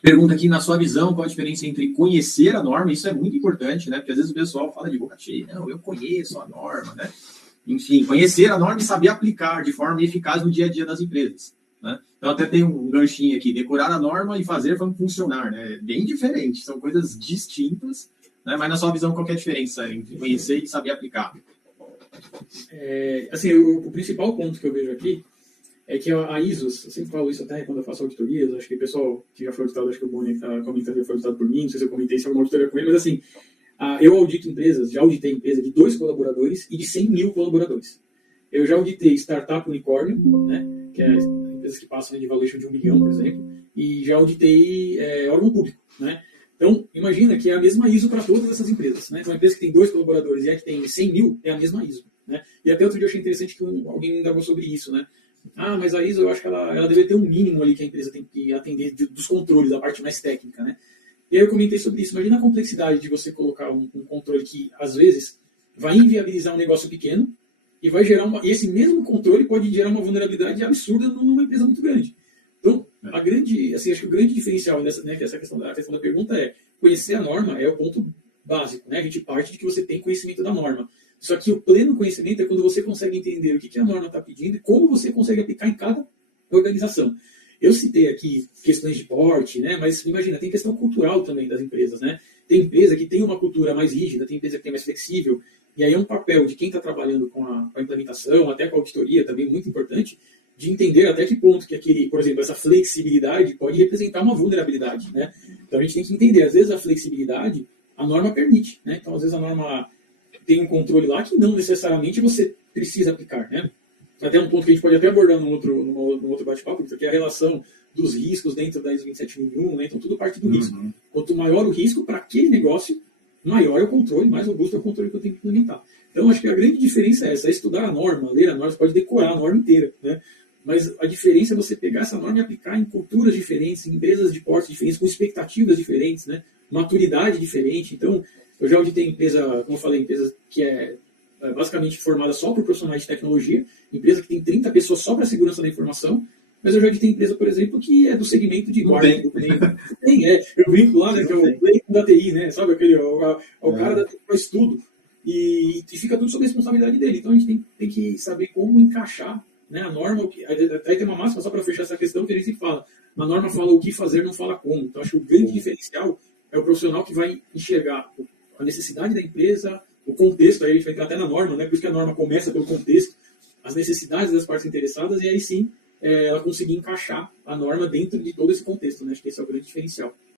Pergunta aqui, na sua visão, qual a diferença entre conhecer a norma? Isso é muito importante, né? Porque às vezes o pessoal fala de boca cheia, não, eu conheço a norma, né? Enfim, conhecer a norma e saber aplicar de forma eficaz no dia a dia das empresas, né? Então até tem um ganchinho aqui, decorar a norma e fazer funcionar, né? É bem diferente, são coisas distintas, né? Mas na sua visão, qual é a diferença entre conhecer e saber aplicar? Assim, o principal ponto que eu vejo aqui é que a ISO, eu sempre falo isso até quando eu faço auditorias, acho que o pessoal que já foi auditado, acho que o Boni está comentando já foi auditado por mim, não sei se eu comentei se é uma auditoria com ele, mas assim, eu audito empresas, já auditei empresa de 2 colaboradores e de 100 mil colaboradores. Eu já auditei startup unicórnio, né, que é empresas que passam de valuation de 1 bilhão, por exemplo, e já auditei órgão público, né. Então, imagina que é a mesma ISO para todas essas empresas, né. Então, uma empresa que tem 2 colaboradores e a que tem 100 mil é a mesma ISO, né. E até outro dia eu achei interessante que alguém me indagou sobre isso, né. Mas a ISO eu acho que ela deve ter um mínimo ali que a empresa tem que atender dos controles, a parte mais técnica, né? E aí eu comentei sobre isso. Imagina a complexidade de você colocar um controle que, às vezes, vai inviabilizar um negócio pequeno e vai gerar e esse mesmo controle pode gerar uma vulnerabilidade absurda numa empresa muito grande. Então, acho que o grande diferencial dessa, né, essa questão da pergunta é conhecer a norma é o ponto básico, né? A gente parte de que você tem conhecimento da norma. Só que o pleno conhecimento é quando você consegue entender o que a norma está pedindo e como você consegue aplicar em cada organização. Eu citei aqui questões de porte, né? Mas imagina, tem questão cultural também das empresas, né? Tem empresa que tem uma cultura mais rígida, tem empresa que tem mais flexível, e aí é um papel de quem está trabalhando com a implementação, até com a auditoria também muito importante, de entender até que ponto que aquele, por exemplo, essa flexibilidade pode representar uma vulnerabilidade, né? Então a gente tem que entender, às vezes a flexibilidade, a norma permite, né? Então às vezes a norma tem um controle lá que não necessariamente você precisa aplicar, né? Até um ponto que a gente pode até abordar no outro bate-papo, que é a relação dos riscos dentro da ISO 27001, né? Então tudo parte do risco. Quanto maior o risco para aquele negócio, maior é o controle, mais robusto é o controle que eu tenho que implementar. Então acho que a grande diferença é essa, é estudar a norma, ler a norma, você pode decorar a norma inteira, né? Mas a diferença é você pegar essa norma e aplicar em culturas diferentes, em empresas de porte diferentes, com expectativas diferentes, né? Maturidade diferente. Então, eu já auditei empresa, como eu falei, empresa que é basicamente formada só por profissionais de tecnologia, empresa que tem 30 pessoas só para segurança da informação, mas eu já auditei empresa, por exemplo, que é do segmento de guarda. Eu brinco lá, né, que é o play da TI, né, sabe, o cara da TI faz tudo, e fica tudo sob a responsabilidade dele. Então a gente tem que saber como encaixar, né, a norma. Aí tem uma máxima, só para fechar essa questão, que a gente sempre fala, a norma fala o que fazer, não fala como. Então acho que o grande diferencial é o profissional que vai enxergar a necessidade da empresa, o contexto, aí a gente vai entrar até na norma, né? Por isso que a norma começa pelo contexto, as necessidades das partes interessadas, e aí sim ela conseguir encaixar a norma dentro de todo esse contexto, né? Acho que esse é o grande diferencial.